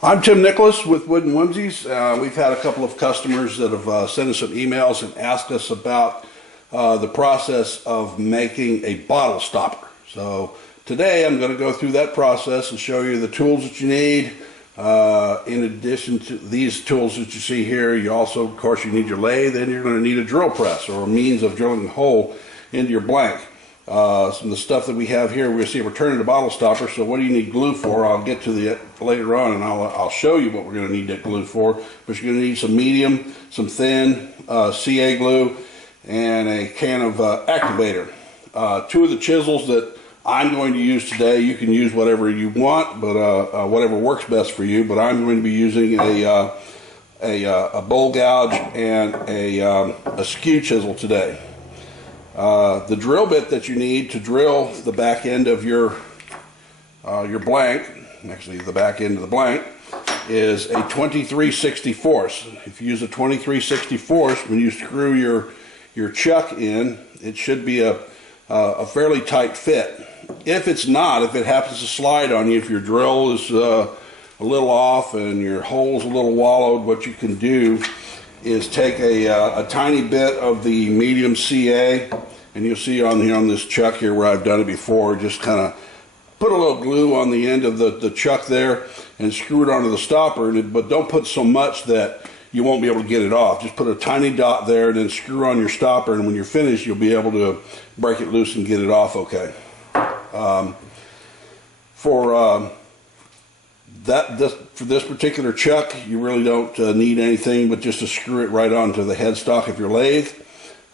I'm Tim Nicholas with Wood-N-Whimsies. We've had a couple of customers that have sent us some emails and asked us about the process of making a bottle stopper. So today I'm going to go through that process and show you the tools that you need. In addition to these tools that you see here, you also, of course, you need your lathe, and you're going to need a drill press or a means of drilling a hole into your blank. Some of the stuff that we have here, we're turning the bottle stopper. So what do you need glue for? I'll get to the later on, and I'll show you what we're going to need that glue for. But you're going to need some medium, some thin CA glue, and a can of activator. Two of the chisels that I'm going to use today. You can use whatever you want, but whatever works best for you. But I'm going to be using a bowl gouge and a Skew chisel today. The drill bit that you need to drill the back end of your blank, actually the back end of the blank, is a 23/64. If you use a 23/64, when you screw your chuck in, it should be a fairly tight fit. If it's not, if it happens to slide on you, if your drill is a little off and your hole's a little wallowed, what you can do is take a tiny bit of the medium CA, and you'll see on here on this chuck here where I've done it before, just kind of put a little glue on the end of the chuck there and screw it onto the stopper, but don't put so much that you won't be able to get it off. Just put a tiny dot there and then screw on your stopper, and when you're finished you'll be able to break it loose and get it off okay. For this particular chuck, you really don't need anything but just to screw it right onto the headstock of your lathe.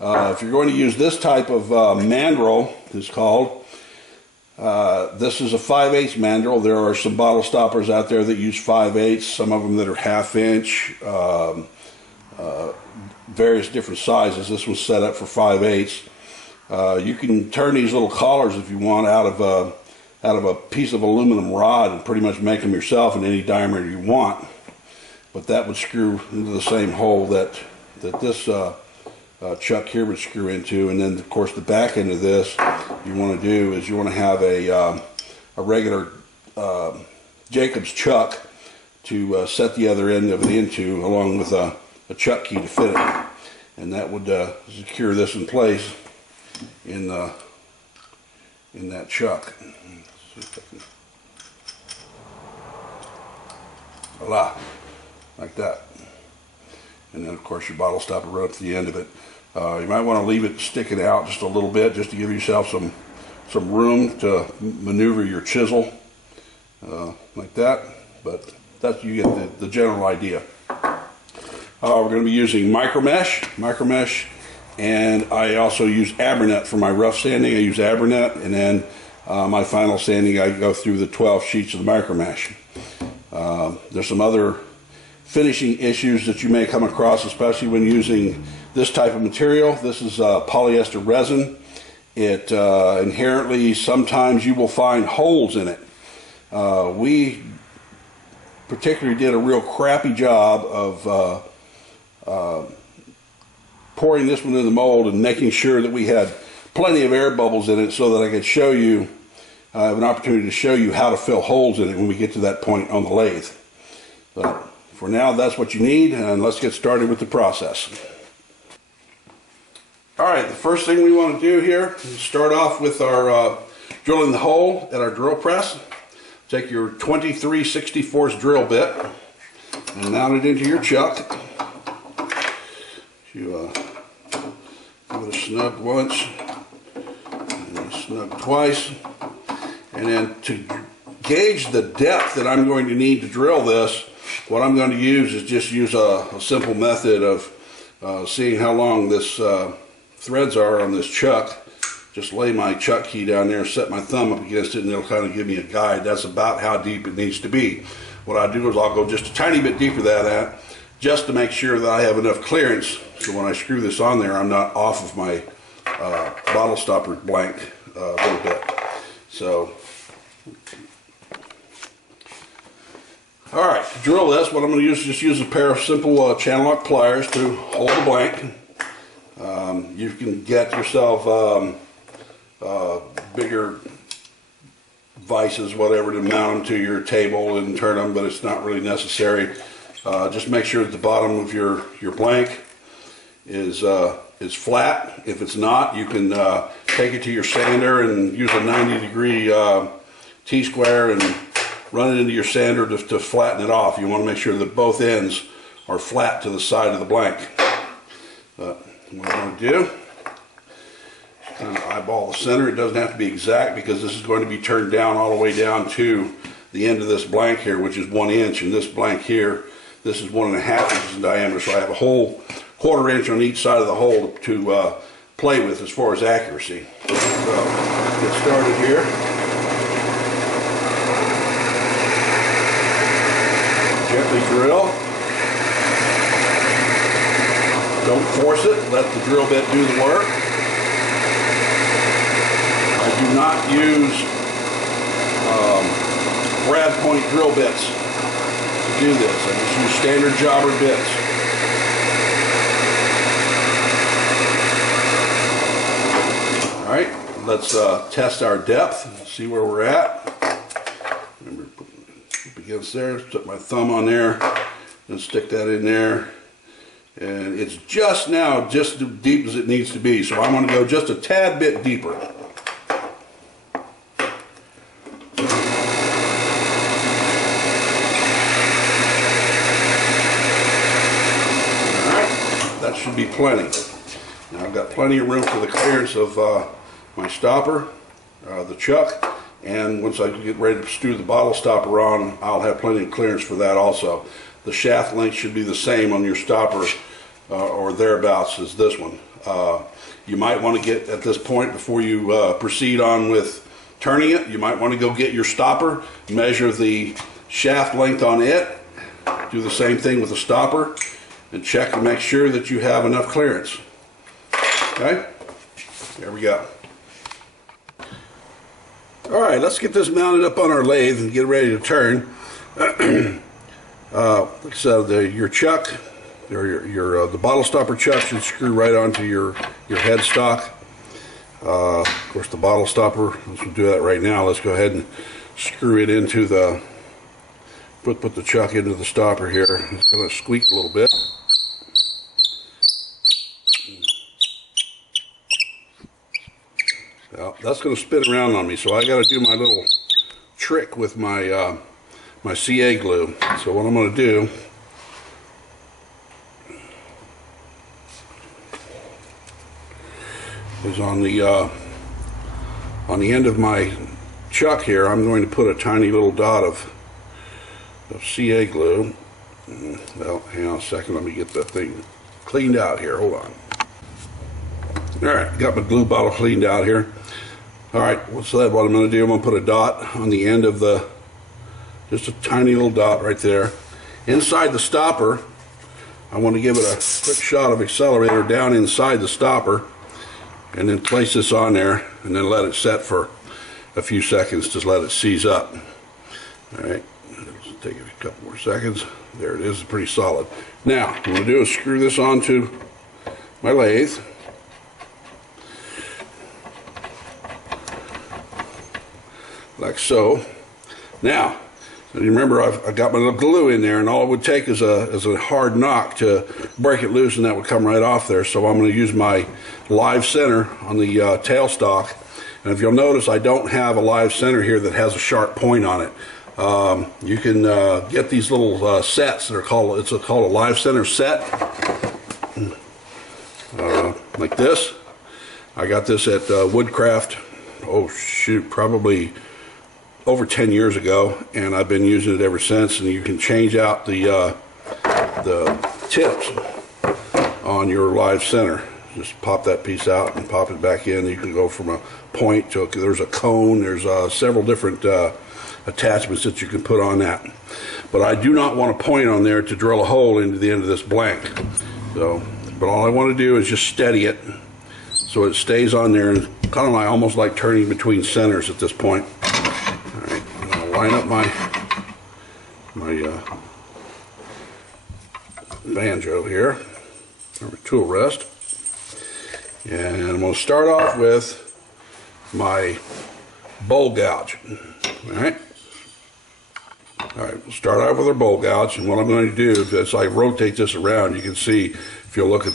If you're going to use this type of mandrel, it's called, this is a 5/8 mandrel. There are some bottle stoppers out there that use 5/8, some of them that are 1/2 inch, various different sizes. This one's set up for 5/8. You can turn these little collars if you want out of a piece of aluminum rod and pretty much make them yourself in any diameter you want. But that would screw into the same hole that this chuck here would screw into. And then of course the back end of this, you want to do is you want to have a regular Jacob's chuck to set the other end of it into, along with a chuck key to fit it, and that would secure this in place in that chuck. Voila, like that. And then of course your bottle stopper right up to the end of it. You might want to leave it sticking out just a little bit, just to give yourself some room to maneuver your chisel, like that. But you get the general idea. We're going to be using micro mesh, and I also use Abranet for my rough sanding. I use Abranet, and then my final sanding, I go through the 12 sheets of the micro mesh. There's some other finishing issues that you may come across, especially when using this type of material. This is polyester resin. It inherently, sometimes you will find holes in it. We particularly did a real crappy job of pouring this one in the mold and making sure that we had plenty of air bubbles in it so that I could show you, have an opportunity to show you how to fill holes in it when we get to that point on the lathe. But for now, that's what you need, and let's get started with the process. Alright, the first thing we want to do here is start off with our drilling the hole at our drill press. Take your 23/64 drill bit and mount it into your chuck. You give it a snug once, and a snug twice, and then to gauge the depth that I'm going to need to drill this, what I'm going to use is just use a simple method of seeing how long this threads are on this chuck. Just lay my chuck key down there and set my thumb up against it, and it'll kind of give me a guide. That's about how deep it needs to be. What I do is I'll go just a tiny bit deeper than that, just to make sure that I have enough clearance so when I screw this on there, I'm not off of my bottle stopper blank a little bit. So, alright, to drill this, what I'm going to use is just use a pair of simple channel lock pliers to hold the blank. You can get yourself bigger vices, whatever, to mount them to your table and turn them, but it's not really necessary. Just make sure that the bottom of your blank is flat. If it's not, you can take it to your sander and use a 90-degree T-square and run it into your sander to flatten it off. You want to make sure that both ends are flat to the side of the blank. But what I'm going to do, kind of eyeball the center. It doesn't have to be exact because this is going to be turned down all the way down to the end of this blank here, which is 1 inch, and this blank here, this is 1.5 inches in diameter, so I have a whole 1/4 inch on each side of the hole to play with as far as accuracy. So let's get started here. Gently drill. Don't force it, let the drill bit do the work. I do not use brad point drill bits to do this. I just use standard jobber bits. Alright, let's test our depth and see where we're at. Remember, put up against there, put my thumb on there, and stick that in there. And it's just now just as deep as it needs to be, so I'm going to go just a tad bit deeper. Alright, that should be plenty. Now I've got plenty of room for the clearance of my stopper, the chuck, and once I get ready to screw the bottle stopper on, I'll have plenty of clearance for that also. The shaft length should be the same on your stopper or thereabouts as this one. You might want to get, at this point, before you proceed on with turning it, you might want to go get your stopper, measure the shaft length on it, do the same thing with the stopper, and check to make sure that you have enough clearance. Okay, there we go. Alright, let's get this mounted up on our lathe and get ready to turn. Like I said, your chuck, or the bottle stopper chuck should screw right onto your headstock. Of course, the bottle stopper, let's do that right now. Let's go ahead and screw it into the, put the chuck into the stopper here. It's going to squeak a little bit. Well, that's going to spin around on me, so I got to do my little trick with my my CA glue. So what I'm going to do is on the end of my chuck here, I'm going to put a tiny little dot of CA glue. Well, hang on a second, let me get that thing cleaned out here. Hold on. Alright, got my glue bottle cleaned out here. Alright, so that what I'm going to do, I'm going to put a dot on the end of the, just a tiny little dot right there. Inside the stopper, I want to give it a quick shot of accelerator down inside the stopper, and then place this on there, and then let it set for a few seconds, just let it seize up. Alright, take a couple more seconds. There it is, it's pretty solid. Now, what I'm going to do is screw this onto my lathe. Like so. Now, you remember I've got my little glue in there, and all it would take is a hard knock to break it loose, and that would come right off there. So I'm going to use my live center on the tailstock, and if you'll notice, I don't have a live center here that has a sharp point on it. You can get these little sets that are called, it's called a live center set, like this. I got this at Woodcraft, oh shoot, probably over 10 years ago, and I've been using it ever since. And you can change out the tips on your live center. Just pop that piece out and pop it back in. You can go from a point to there's a cone. There's several different attachments that you can put on that. But I do not want a point on there to drill a hole into the end of this blank. So, but all I want to do is just steady it so it stays on there, and kind of like almost like turning between centers at this point. Line up my banjo here, or tool rest, and I'm going to start off with my bowl gouge. Alright, we'll start out with our bowl gouge, and what I'm going to do is I rotate this around. You can see, if you look at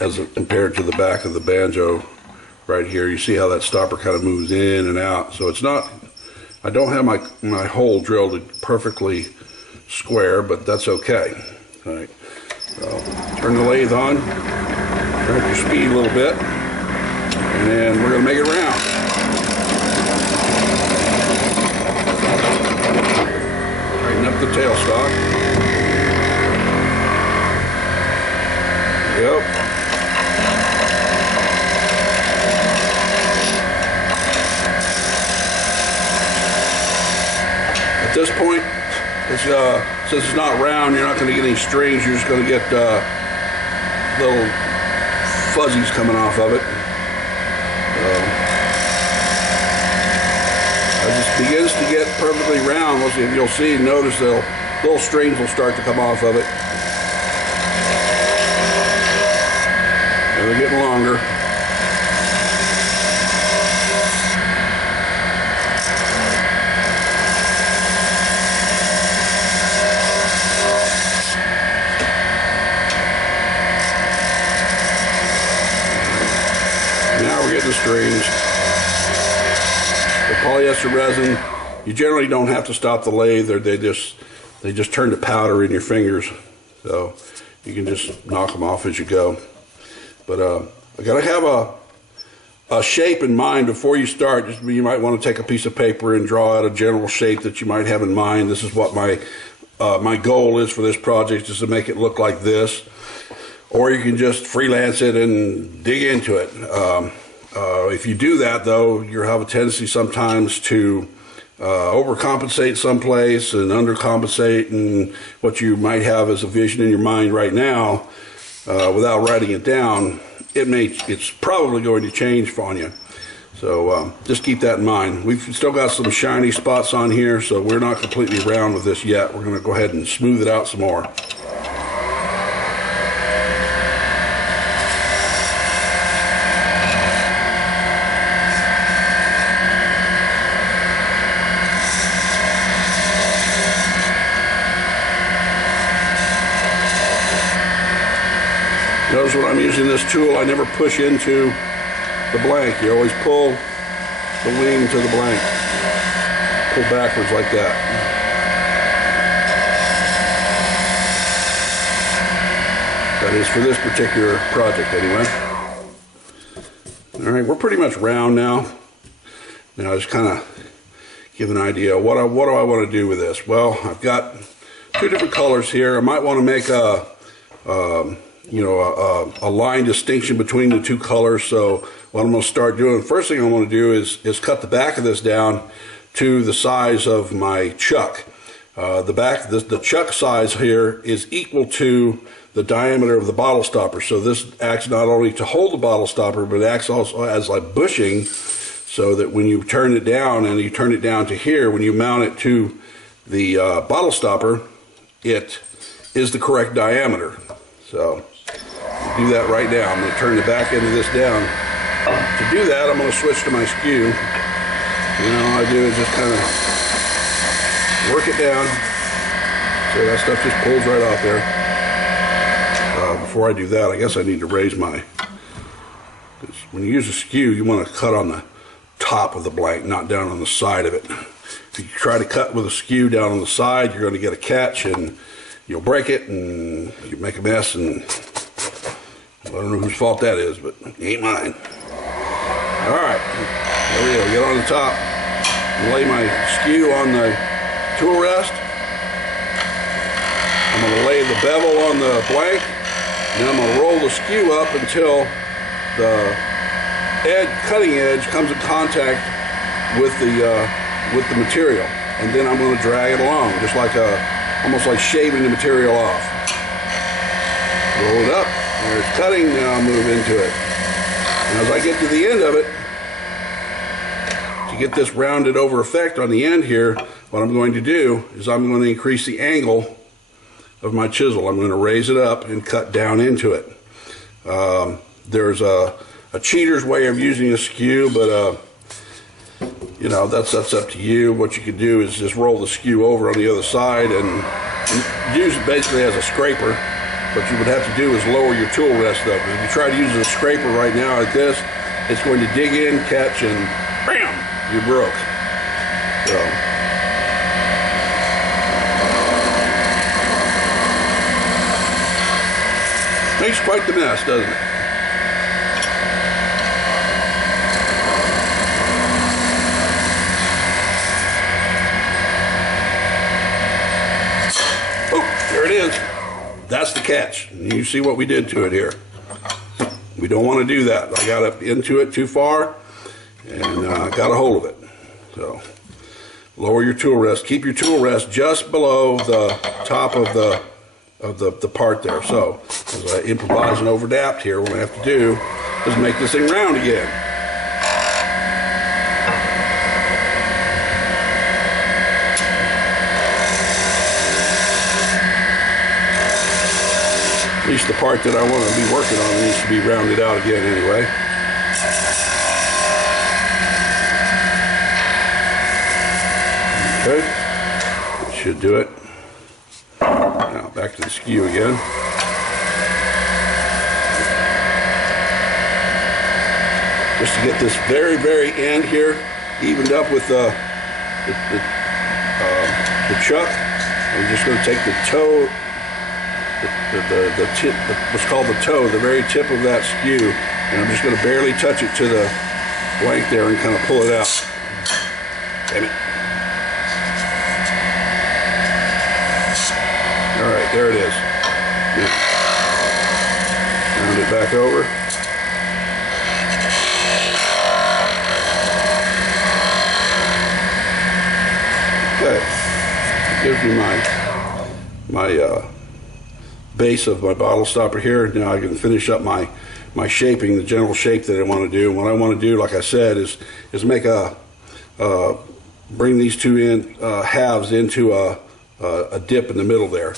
as compared to the back of the banjo right here, you see how that stopper kind of moves in and out. So it's not, I don't have my hole drilled perfectly square, but that's okay. Alright, so turn the lathe on, turn up your speed a little bit, and then we're going to make it round. Tighten up the tailstock. There we go. At this point, since it's not round, you're not going to get any strings. You're just going to get little fuzzies coming off of it. As it begins to get perfectly round, you'll see, notice the little strings will start to come off of it. And they're getting longer. Now we're getting the strings. The polyester resin, you generally don't have to stop the lathe. They just turn to powder in your fingers, so you can just knock them off as you go. But I gotta have a shape in mind before you start. You might want to take a piece of paper and draw out a general shape that you might have in mind. This is what my goal is for this project, is to make it look like this. Or you can just freelance it and dig into it. If you do that, though, you have a tendency sometimes to overcompensate someplace and undercompensate, and what you might have as a vision in your mind right now, without writing it down, it's probably going to change on you. So just keep that in mind. We've still got some shiny spots on here, so we're not completely round with this yet. We're going to go ahead and smooth it out some more. Notice when I'm using this tool, I never push into the blank. You always pull the wing to the blank. Pull backwards like that. That is for this particular project anyway. Alright, we're pretty much round now. Now just kind of give an idea. What do I want to do with this? Well, I've got two different colors here. I might want to make a line distinction between the two colors. So what I'm going to start doing, first thing I want to do is cut the back of this down to the size of my chuck. The chuck size here is equal to the diameter of the bottle stopper. So this acts not only to hold the bottle stopper, but it acts also as like bushing, so that when you turn it down, and you turn it down to here, when you mount it to the bottle stopper, it is the correct diameter. So do that right now. I'm going to turn the back end of this down. To do that, I'm going to switch to my Skew. And all I do is just kind of work it down so that stuff just pulls right off there. Before I do that, I guess I need to raise my... When you use a Skew, you want to cut on the top of the blank, not down on the side of it. If you try to cut with a Skew down on the side, you're going to get a catch, and you'll break it, and you make a mess, and I don't know whose fault that is, but it ain't mine. Alright, there we go. Get on the top, lay my Skew on the tool rest. I'm going to lay the bevel on the blank, and then I'm going to roll the Skew up until the cutting edge comes in contact with the material, and then I'm going to drag it along, just like almost like shaving the material off. Roll it up. There's cutting. Now I'll move into it. And as I get to the end of it, to get this rounded over effect on the end here, what I'm going to do is I'm going to increase the angle of my chisel. I'm going to raise it up and cut down into it. There's a cheater's way of using a Skew, but you know, that's up to you. What you can do is just roll the skew over on the other side and use it basically as a scraper. What you would have to do is lower your tool rest up. If you try to use a scraper right now like this, it's going to dig in, catch, and bam, you broke. So. Makes quite the mess, doesn't it? Oh, there it is. That's the catch. You see what we did to it here. We don't want to do that. I got up into it too far and got a hold of it. So lower your tool rest. Keep your tool rest just below the top of the part there. So as I improvise and overadapt here, what I have to do is make this thing round again. At least the part that I want to be working on needs to be rounded out again anyway. Okay, that should do it. Now back to the skew again. Just to get this very, very end here evened up with the chuck, I'm just going to take the toe. The tip, what's called the toe, the very tip of that skew, and I'm just going to barely touch it to the blank there and kind of pull it out. Damn it. Alright, there it is. Yeah. Round it back over. Okay. Gives me my base of my bottle stopper here. Now I can finish up my shaping, the general shape that I want to do. And what I want to do, like I said, is make bring these two halves into a dip in the middle there.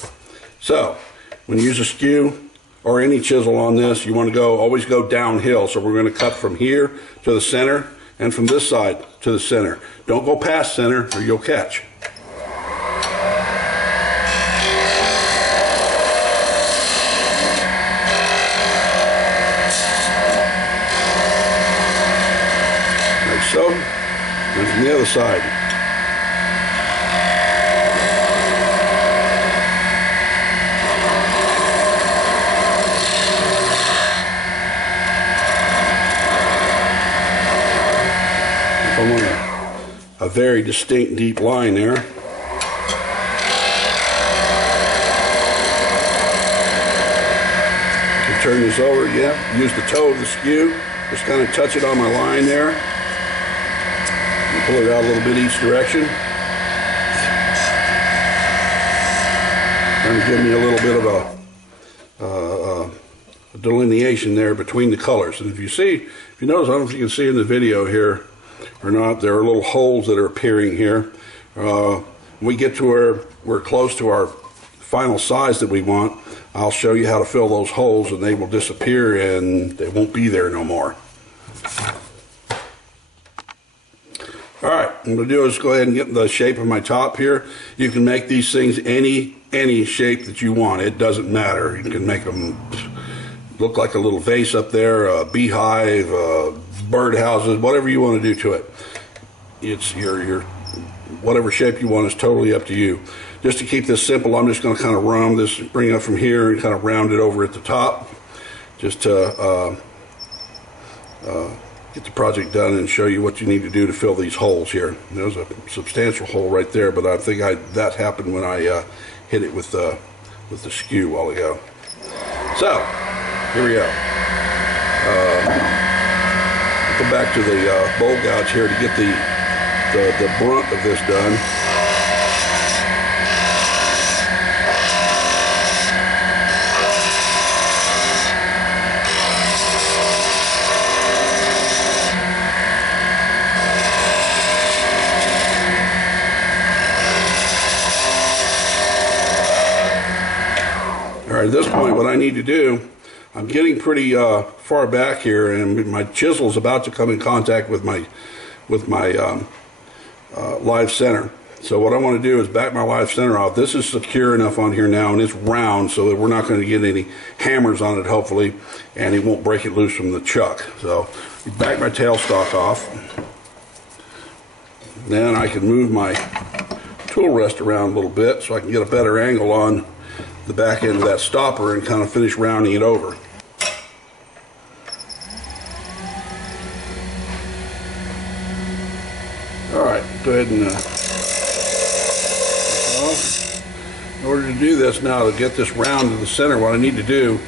So when you use a skew or any chisel on this, you want to always go downhill. So we're going to cut from here to the center and from this side to the center. Don't go past center or you'll catch. So, and from the other side. I want a very distinct deep line there. You turn this over, yeah, use the toe of the skew, just kind of touch it on my line there. Pull it out a little bit each direction. Trying to give me a little bit of a delineation there between the colors. And if you notice, I don't know if you can see in the video here or not, there are little holes that are appearing here. When we get to where we're close to our final size that we want, I'll show you how to fill those holes and they will disappear and they won't be there no more. Alright, what I'm going to do is go ahead and get the shape of my top here. You can make these things any shape that you want. It doesn't matter. You can make them look like a little vase up there, a beehive, birdhouses, whatever you want to do to it. It's your whatever shape you want is totally up to you. Just to keep this simple, I'm just going to kind of round this, bring it up from here and kind of round it over at the top, just to get the project done and show you what you need to do to fill these holes here. There's a substantial hole right there, but I think that happened when I hit it with the skew a while ago. So here we go. Come back to the bowl gouge here to get the brunt of this done. At this point, what I need to do, I'm getting pretty far back here, and my chisel's about to come in contact with my live center. So what I want to do is back my live center off. This is secure enough on here now, and it's round, so that we're not going to get any hammers on it, hopefully, and it won't break it loose from the chuck. So back my tailstock off. Then I can move my tool rest around a little bit so I can get a better angle on the back end of that stopper and kind of finish rounding it over. Alright, go ahead and in order to do this now, to get this round to the center, what I need to do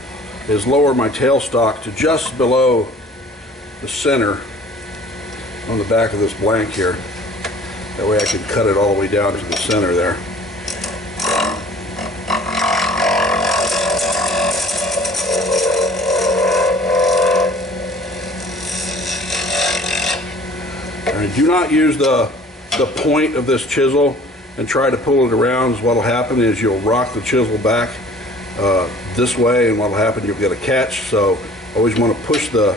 is lower my tailstock to just below the center on the back of this blank here. That way I can cut it all the way down to the center there. And do not use the point of this chisel and try to pull it around. What will happen is you'll rock the chisel back this way, and what will happen, you'll get a catch. So always want to push the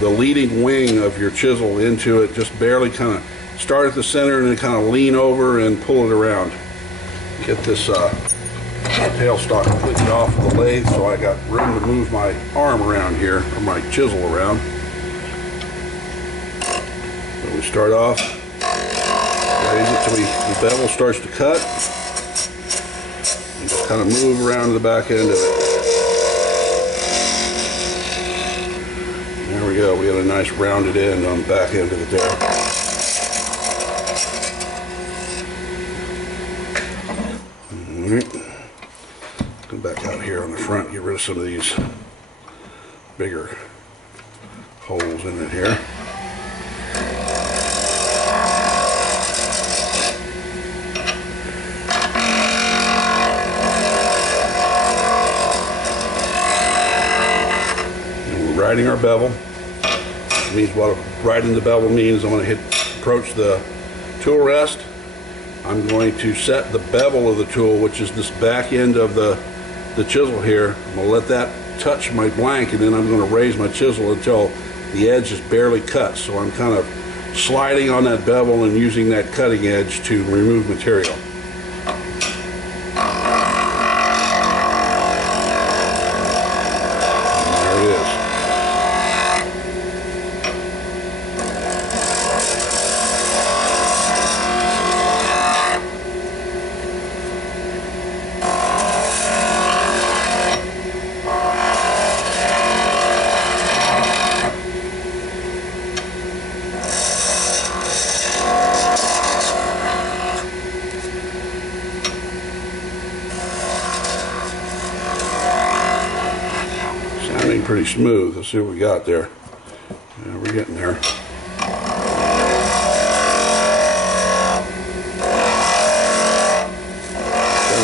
leading wing of your chisel into it, just barely, kind of start at the center and then kind of lean over and pull it around. Get this tailstock completely off of the lathe, so I got room to move my arm around here, or my chisel around. So we start off, raise it till the bevel starts to cut, and just kind of move around to the back end of it. There we go, we got a nice rounded end on the back end of it there. Come back out here on the front, get rid of some of these bigger holes in it here. And we're riding our bevel. Which means what riding the bevel means, I'm going to approach the tool rest. I'm going to set the bevel of the tool, which is this back end of the chisel here. I'm going to let that touch my blank, and then I'm going to raise my chisel until the edge is barely cut. So I'm kind of sliding on that bevel and using that cutting edge to remove material. And there it is. Pretty smooth. Let's see what we got there. Yeah, we're getting there. Gotta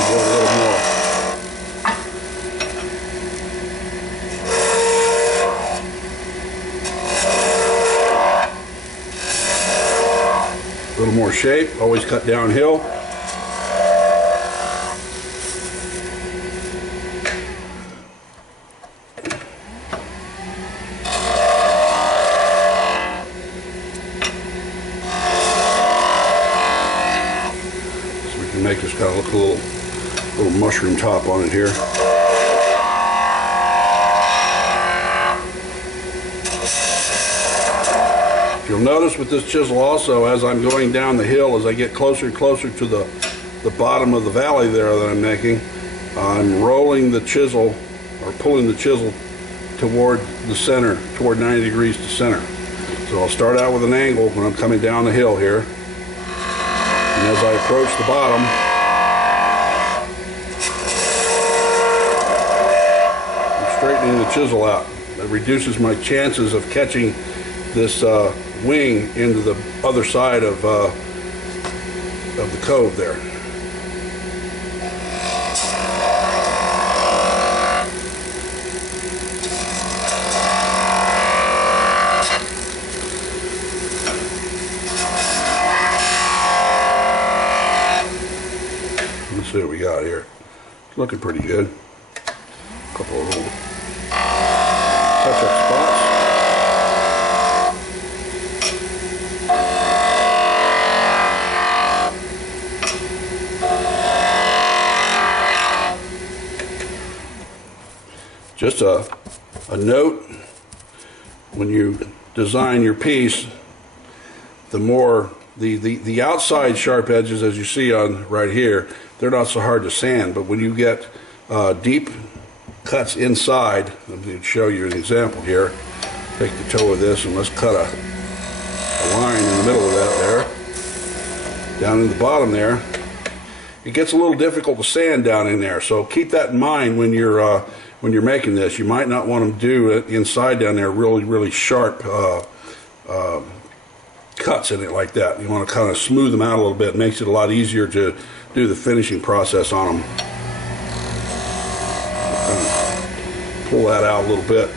go a little more. A little more shape. Always cut downhill. Make this kind of look a little mushroom top on it here. You'll notice with this chisel also, as I'm going down the hill, as I get closer and closer to the bottom of the valley there that I'm making, I'm rolling the chisel, or pulling the chisel toward the center, toward 90 degrees to center. So I'll start out with an angle when I'm coming down the hill here. And as I approach the bottom, I'm straightening the chisel out. That reduces my chances of catching this wing into the other side of the cove there. Let's see what we got here. It's looking pretty good. A couple of little touch-up spots. just a note, when you design your piece, the more the outside sharp edges, as you see on right here, they're not so hard to sand, but when you get deep cuts inside, let me show you an example here. Take the toe of this and let's cut a line in the middle of that there, down in the bottom there. It gets a little difficult to sand down in there, so keep that in mind when you're making this. You might not want to do it inside down there really sharp cuts in it like that. You want to kind of smooth them out a little bit. It makes it a lot easier to do the finishing process on them. Pull that out a little bit.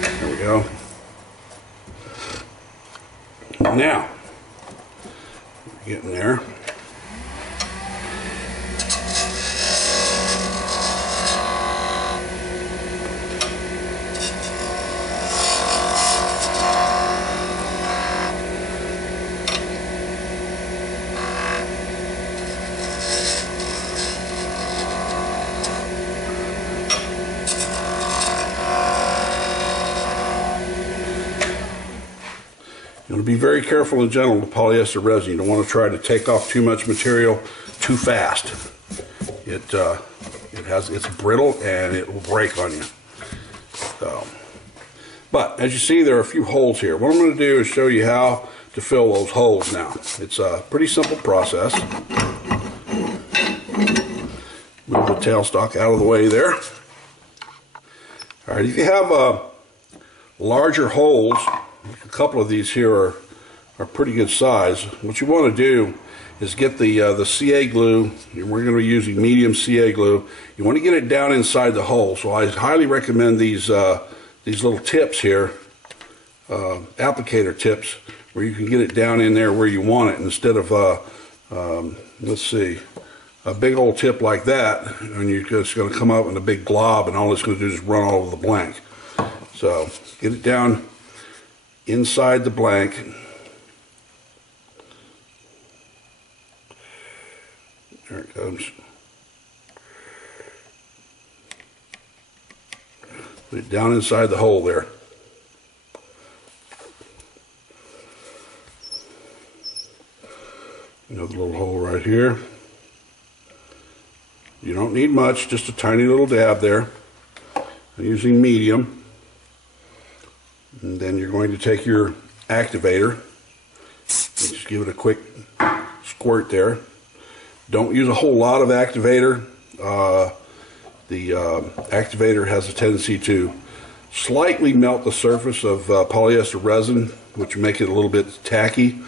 There we go. Now, we're getting there. You want to be very careful and gentle with polyester resin. You don't want to try to take off too much material too fast. It's brittle and it will break on you. So, but as you see, there are a few holes here. What I'm going to do is show you how to fill those holes now. It's a pretty simple process. Move the tailstock out of the way there. All right, if you have larger holes, a couple of these here are pretty good size. What you want to do is get the CA glue. We're going to be using medium CA glue. You want to get it down inside the hole. So I highly recommend these little tips here, applicator tips, where you can get it down in there where you want it instead of let's see, a big old tip like that, and you're just going to come up in a big glob, and all it's going to do is run all over the blank. So get it down inside the blank. There it comes. Put it down inside the hole there. Another little hole right here. You don't need much, just a tiny little dab there. I'm using medium. And then you're going to take your activator, just give it a quick squirt there. Don't use a whole lot of activator. The activator has a tendency to slightly melt the surface of polyester resin, which will make it a little bit tacky.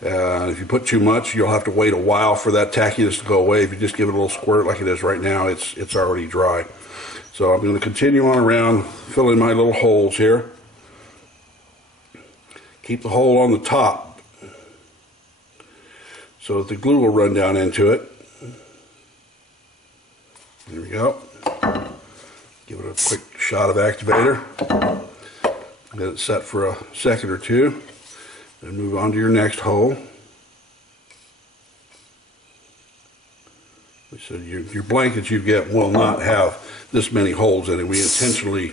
If you put too much, you'll have to wait a while for that tackiness to go away. If you just give it a little squirt like it is right now, it's already dry. So I'm going to continue on around, filling my little holes here. Keep the hole on the top so that the glue will run down into it. There we go. Give it a quick shot of activator. Let it set for a second or two. Then move on to your next hole. So your blanket you get will not have this many holes in it. We intentionally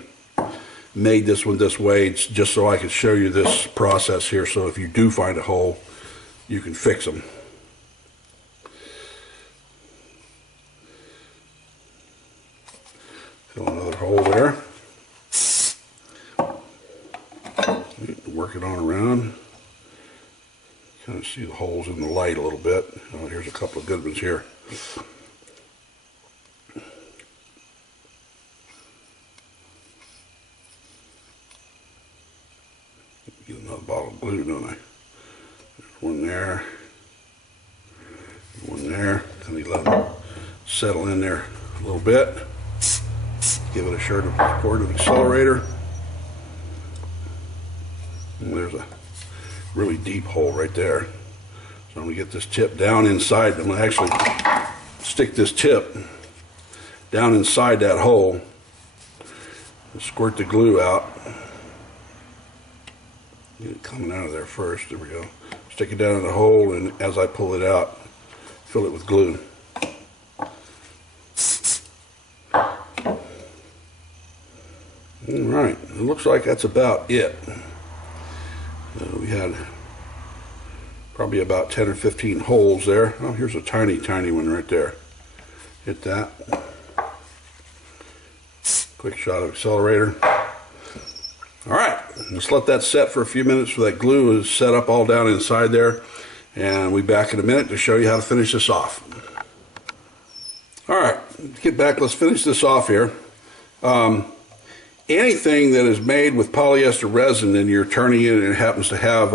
made this one this way just so I could show you this process here, so if you do find a hole, you can fix them. Fill another hole there. Work it on around. Kind of see the holes in the light a little bit. Oh, here's a couple of good ones here. Get another bottle of glue, don't I? There's one there. One there. Kind of let them settle in there a little bit. Give it a squirt of accelerator. And there's a really deep hole right there. So I'm going to get this tip down inside. I'm going to actually stick this tip down inside that hole and squirt the glue out. Get it coming out of there first. There we go. Stick it down in the hole, and as I pull it out, fill it with glue. looks like that's about it. We had probably about 10 or 15 holes there. Oh, here's a tiny one right there. Hit that. Quick shot of accelerator. All right, let's let that set for a few minutes so that glue is set up all down inside there. And we'll be back in a minute to show you how to finish this off. All right, let's get back. Let's finish this off here. Anything that is made with polyester resin and you're turning it and it happens to have,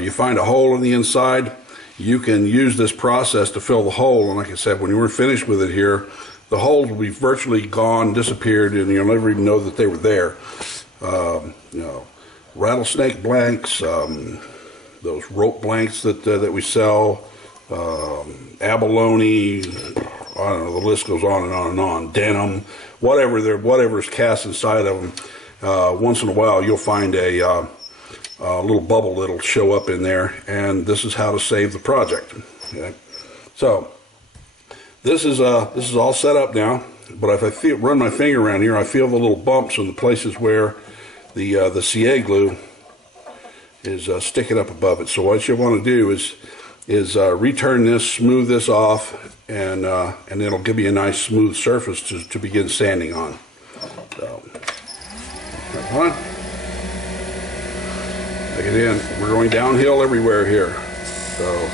you find a hole in the inside, you can use this process to fill the hole. And like I said, when you were finished with it here, the holes will be virtually gone, disappeared, and you'll never even know that they were there. You know, rattlesnake blanks, those rope blanks that we sell, abalone, I don't know, the list goes on and on and on. Denim, whatever's cast inside of them. Once in a while, you'll find a little bubble that'll show up in there, and this is how to save the project. Okay? So this is all set up now. But if I run my finger around here, I feel the little bumps in the places where the CA glue is sticking up above it. So what you want to do is return this, smooth this off, and it'll give you a nice smooth surface to begin sanding on. So, one. Take it in. We're going downhill everywhere here. So,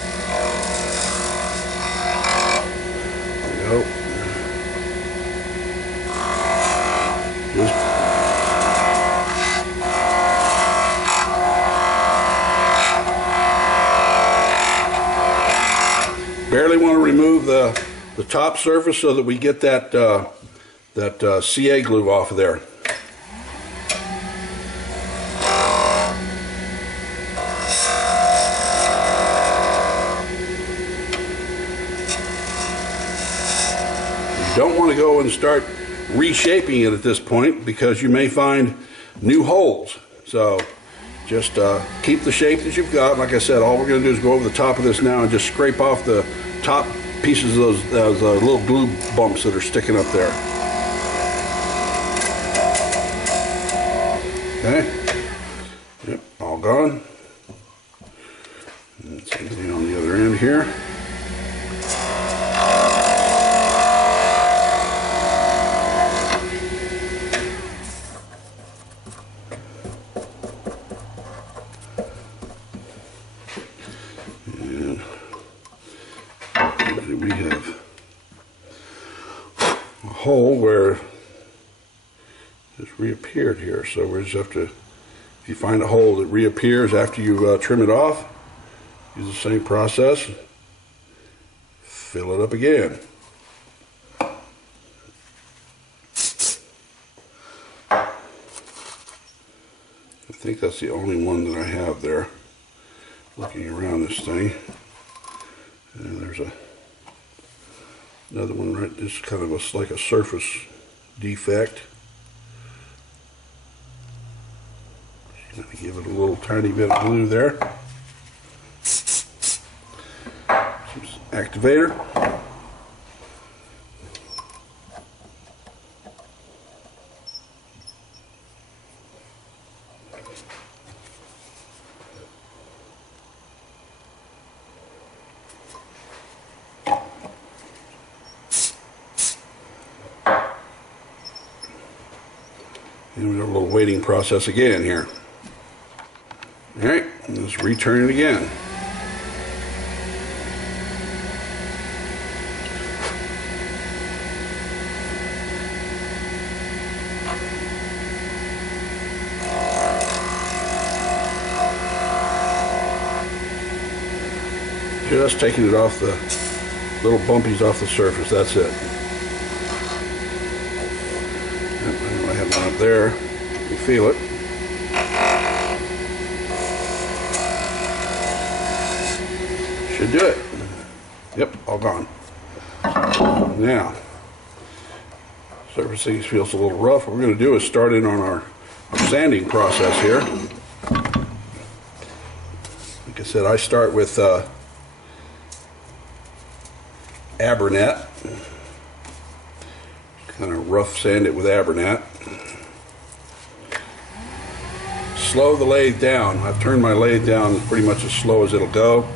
there we go. Barely want to remove the top surface so that we get that CA glue off of there. You don't want to go and start reshaping it at this point because you may find new holes. So just keep the shape that you've got. Like I said, all we're going to do is go over the top of this now and just scrape off the top pieces of those little glue bumps that are sticking up there. Okay. Yep, all gone. And same thing on the other end here. We have a hole where it's reappeared here, so we just have to, if you find a hole that reappears after you trim it off, use the same process, fill it up again. I think that's the only one that I have there. Looking around this thing, and there's another one right, this is kind of like a surface defect. Just gonna give it a little tiny bit of glue there. Some activator. And we got a little waiting process again here. All right, let's return it again. Just taking it off the little bumpies off the surface, that's it. I have one up there. You can feel it. Should do it. Yep, all gone. Now, surface things feels a little rough. What we're going to do is start in on our sanding process here. Like I said, I start with Abernet. Kind of rough sand it with Abernet. slow the lathe down. I've turned my lathe down pretty much as slow as it'll go.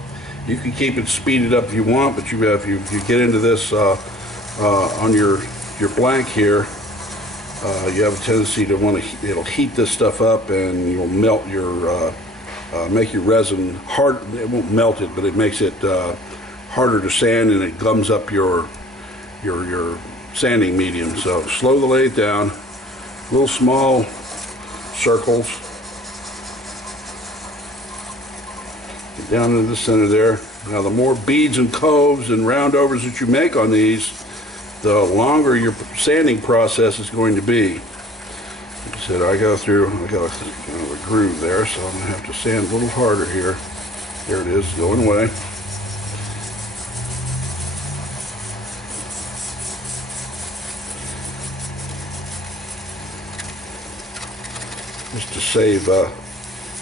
You can keep it speeded up if you want, but if you get into this on your blank here, you have a tendency to want to, it'll heat this stuff up and you'll melt your, make your resin hard. It won't melt it, but it makes it harder to sand, and it gums up your sanding medium. So slow the lathe down, little small circles. Get down into the center there. Now the more beads and coves and roundovers that you make on these, the longer your sanding process is going to be. Like I said, I got a groove there, so I'm going to have to sand a little harder here. There it is, going away. Just to save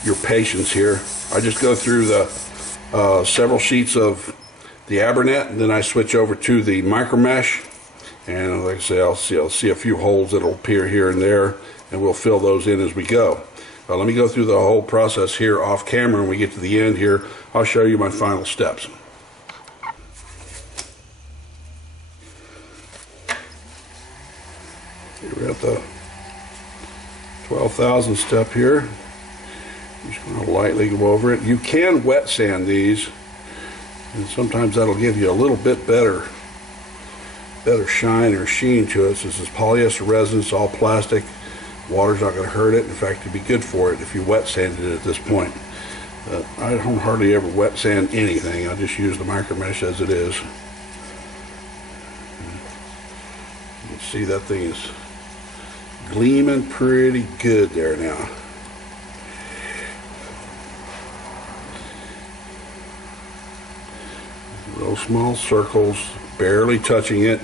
your patience here, I just go through the several sheets of the Abernet, and then I switch over to the micro mesh. And like I say, I'll see a few holes that'll appear here and there, and we'll fill those in as we go. Let me go through the whole process here off camera. When we get to the end here, I'll show you my final steps. We're at the 12,000 step here. I'm just going to lightly go over it. You can wet sand these, and sometimes that'll give you a little bit better shine or sheen to it. So this is polyester resin, it's all plastic. Water's not going to hurt it. In fact, it'd be good for it if you wet sanded it at this point. I don't hardly ever wet sand anything. I just use the micro mesh as it is. You can see that thing is gleaming pretty good there now. Real small circles, barely touching it.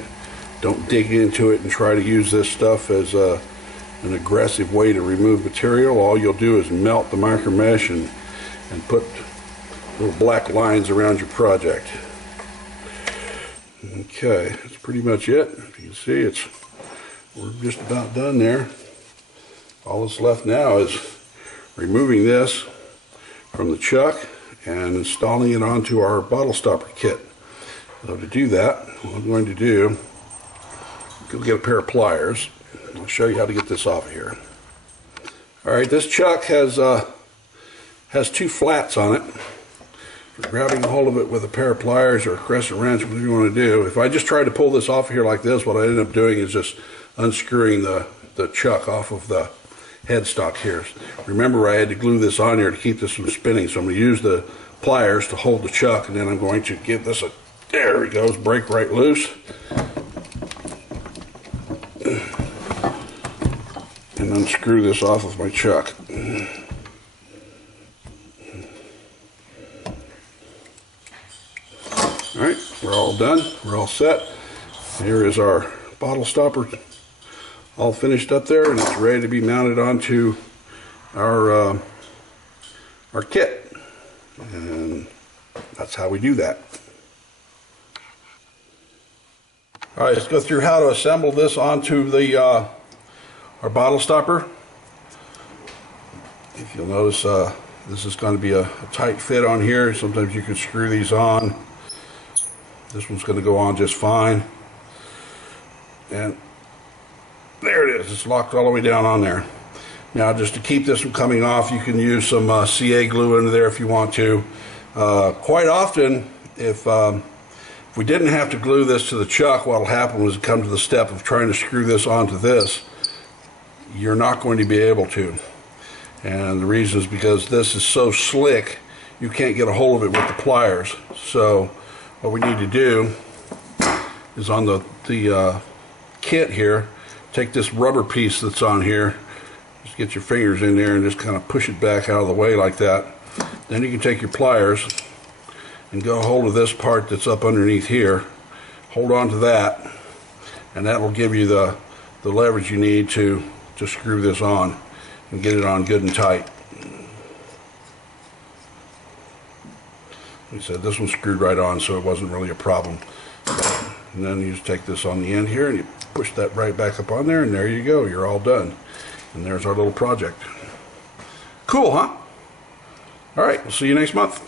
Don't dig into it and try to use this stuff as an aggressive way to remove material. All you'll do is melt the micro mesh and put little black lines around your project. Okay, that's pretty much it. If you can see, we're just about done there. All that's left now is removing this from the chuck and installing it onto our bottle stopper kit. So to do that, what I'm going to do, go get a pair of pliers. I'll show you how to get this off of here. Alright, this chuck has two flats on it. For grabbing a hold of it with a pair of pliers or a crescent wrench, whatever you want to do. If I just try to pull this off of here like this, what I end up doing is just unscrewing the chuck off of the headstock here. Remember, I had to glue this on here to keep this from spinning, so I'm going to use the pliers to hold the chuck, and then I'm going to give this a, there it goes, break right loose. And unscrew this off of my chuck. Alright, we're all done. We're all set. Here is our bottle stopper all finished up there, and it's ready to be mounted onto our kit. And that's how we do that. Alright, let's go through how to assemble this onto the our bottle stopper. If you'll notice, this is going to be a tight fit on here. Sometimes you can screw these on. This one's going to go on just fine. And there it is. It's locked all the way down on there. Now, just to keep this from coming off, you can use some CA glue into there if you want to. Quite often, if we didn't have to glue this to the chuck, what will happen was come to the step of trying to screw this onto this. You're not going to be able to. And the reason is because this is so slick, you can't get a hold of it with the pliers. So what we need to do is on the kit here, take this rubber piece that's on here, just get your fingers in there and just kind of push it back out of the way like that. Then you can take your pliers and go hold of this part that's up underneath here, hold on to that, and that will give you the leverage you need to screw this on and get it on good and tight. Like I said, this one's screwed right on, so it wasn't really a problem. And then you just take this on the end here and you push that right back up on there, and there you go, you're all done. And there's our little project. Cool, huh? All right, we'll see you next month.